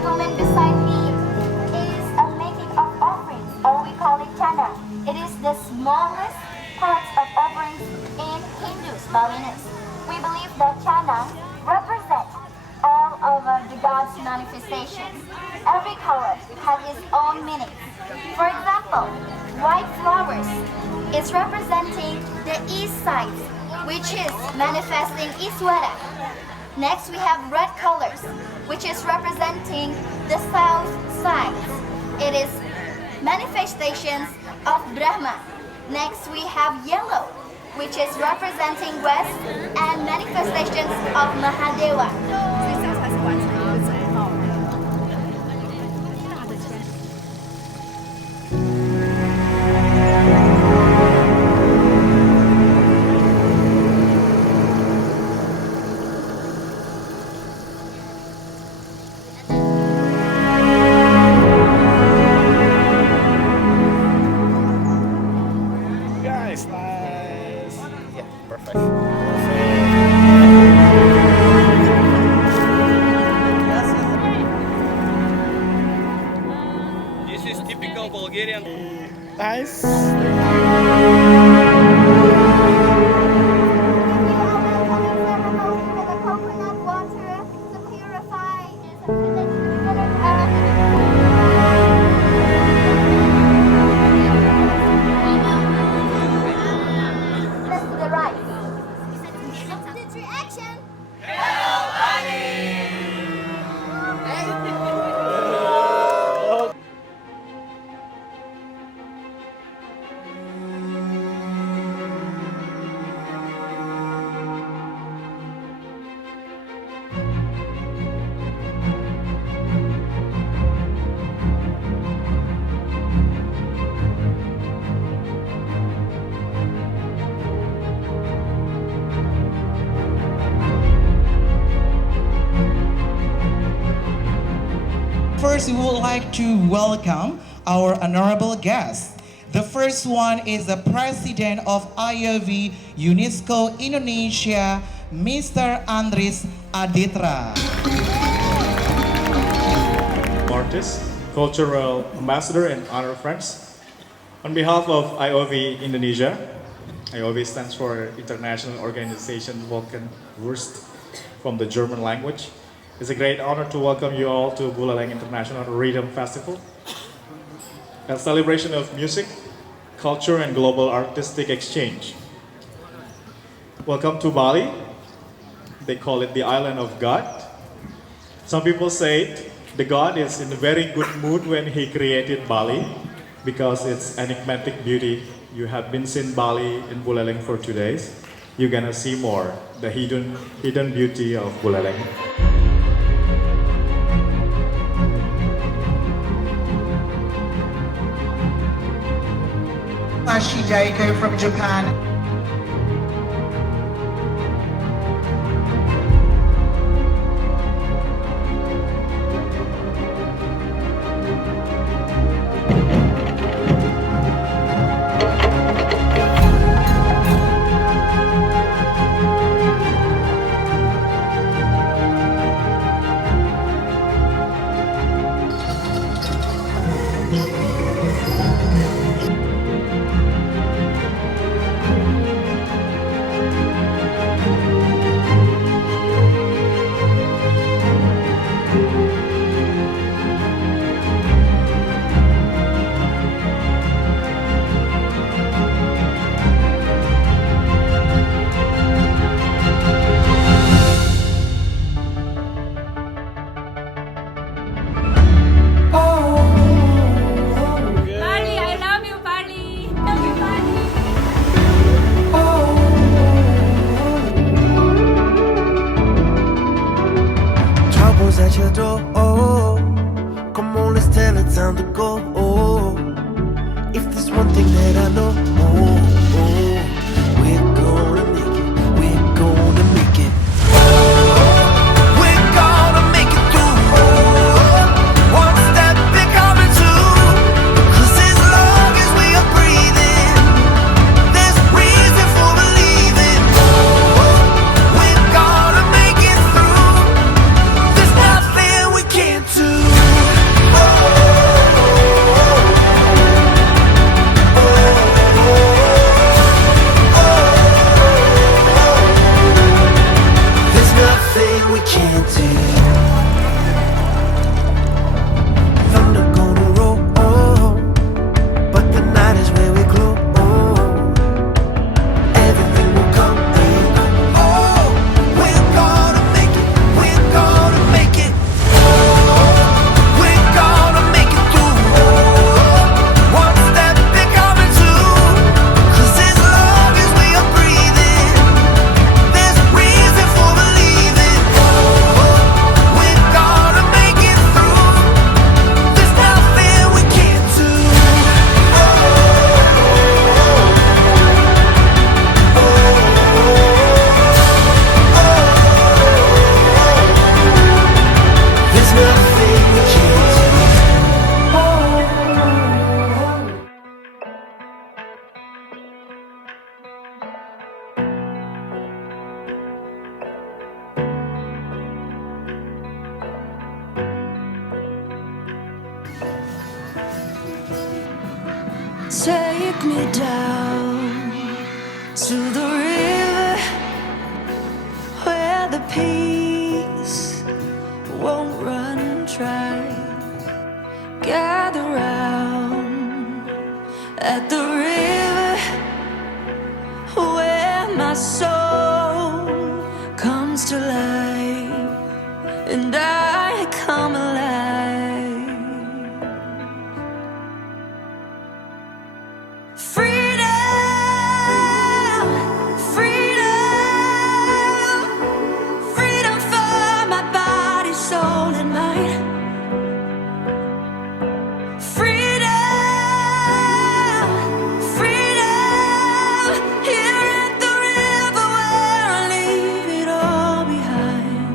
Gentleman beside me is a making of offerings, or we call it chana. It is the smallest part of offerings in Hindus, Balinese. We believe that chana represents all of the God's manifestations. Every color has its own meaning. For example, white flowers is representing the east side, which is manifesting Iswara. Next, we have red colors, which is representing the south side. It is manifestations of Brahma. Next, we have yellow, which is representing west and manifestations of Mahadeva. This is typical Bulgarian. Nice. First, we would like to welcome our honorable guests. The first one is the President of IOV UNESCO Indonesia, Mr. Andris Aditra. Artist, cultural ambassador, and honor friends. On behalf of IOV Indonesia, IOV stands for International Organization Volkenwurst from the German language. It's a great honor to welcome you all to Buleleng International Rhythm Festival, a celebration of music, culture, and global artistic exchange. Welcome to Bali. They call it the island of God. Some people say the God is in a very good mood when he created Bali because its enigmatic beauty. You have been seen Bali in Buleleng for 2 days. You're gonna see more, the hidden beauty of Buleleng. Sashi Daiko from Japan. the door. Come on, let's tell it time to go. If there's one thing that I know, we're gonna make it. We're gonna make it. We're gonna make it through. One step becoming two. 'Cause as long as we are breathing, there's reason for believing. We're gonna make it through. There's nothing we can't do. There's nothing we can't do. Thunder gonna roll, but the night is where we glow. Everything will come and go. We're gonna make it. We're gonna make it. We're gonna make it through. One step becoming two. 'Cause as long as we are breathing, there's reason for believing. We're gonna make it through. There's nothing we can't do. There's nothing we can't do. Take me down to the river where the peace won't run dry. Gather round at the river where my soul comes to life and I come alive. Freedom, freedom, freedom for my body, soul, and mind. Freedom, freedom, here at the river where I leave it all behind.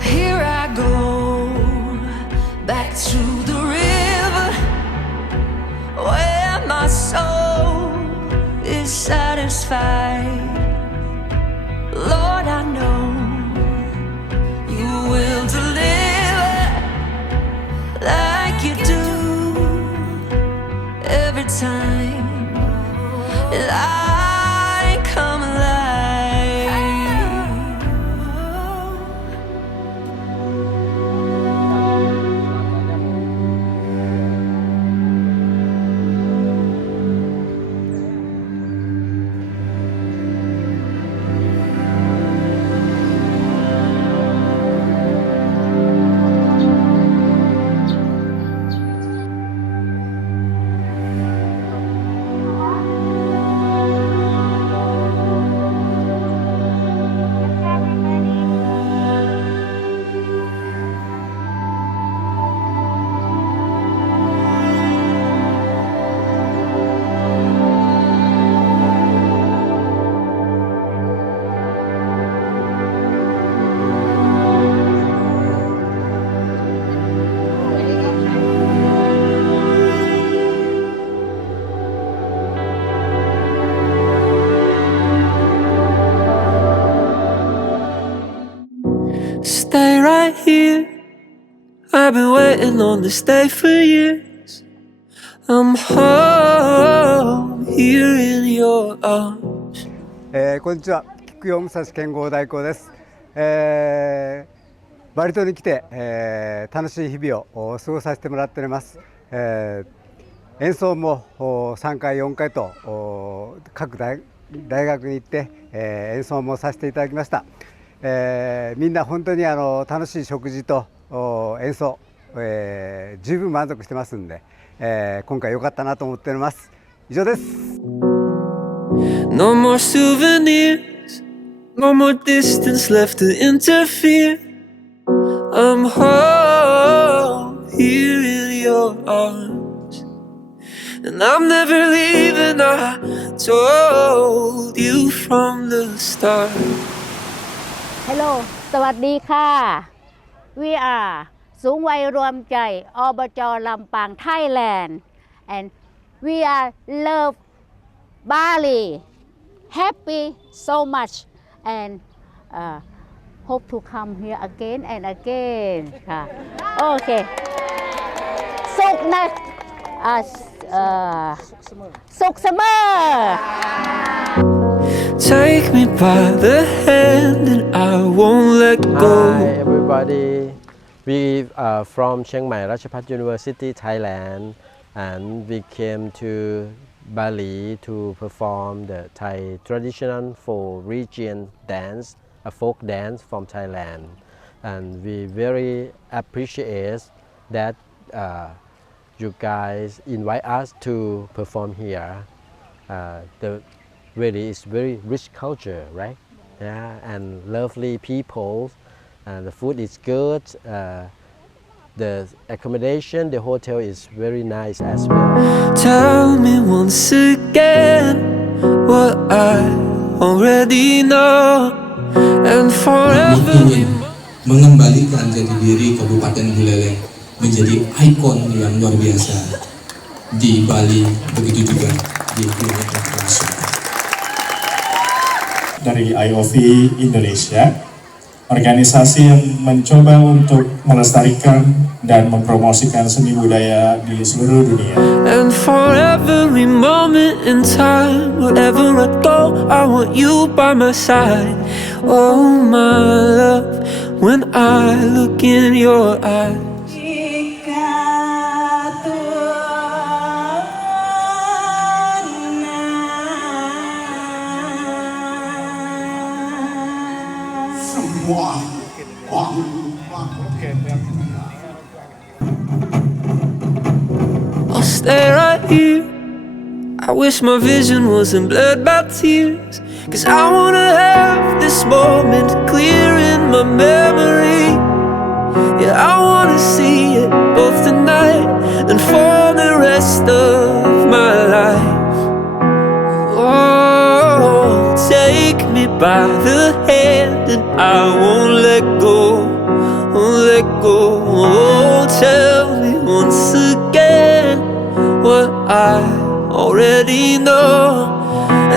Here I go, back to the river where my soul is satisfied. Lord, I know you will deliver like you do every time that I come alive. Stay right here. I've been waiting on this day for years. I'm home here in your arms. こんにちは、菊陽武蔵剣豪代行です。バリ島に来て、楽しい日々を過ごさせてもらっております。演奏も3回4回と各大学に行って、演奏もさせていただきました。みんな本当に楽しい食事と演奏、十分満足してますんで、今回良かったなと思っております。以上です。No more souvenirs, no more distance left to interfere. I'm home here in your arms, and I'm never leaving. I told you from the start. Hello สวัสดีค่ะ We are สูงวัยรวมใจอบจลำปาง Thailand and we are love Bali happy so much and hope to come here again and again ค่ะโอเคสุขนะสุขเสมอ Take me by the hand and I won't let go. Hi everybody, we are from Chiang Mai Ratchapat University, Thailand, and we came to Bali to perform the Thai traditional folk region dance, a folk dance from Thailand, and we very appreciate that you guys invite us to perform here. The really is very rich culture, right? Yeah, and lovely people, and the food is good. The accommodation, the hotel is very nice as well. Tell me once again what I already know, and forever. Mengembalikan jati diri Kabupaten Buleleng menjadi ikon yang luar biasa di Bali, begitu juga di dunia internasional. Dari IOV Indonesia, organisasi yang mencoba untuk melestarikan dan mempromosikan seni budaya di seluruh dunia. And for every moment in time, wherever I go, I want you by my side. Oh my love, when I look in your eyes. I'll stay right here. I wish my vision wasn't blurred by tears, 'cause I wanna have this moment clear in my memory. Yeah, I wanna see it both tonight and for the rest of my life. Oh, take me by the hand and I won't let go, won't let go. Oh, tell me once again what I already know,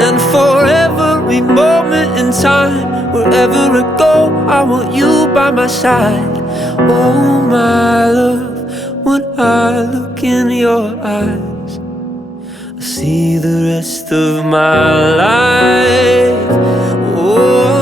and for every moment in time, wherever I go, I want you by my side. Oh my love, when I look in your eyes, I see the rest of my life. Oh,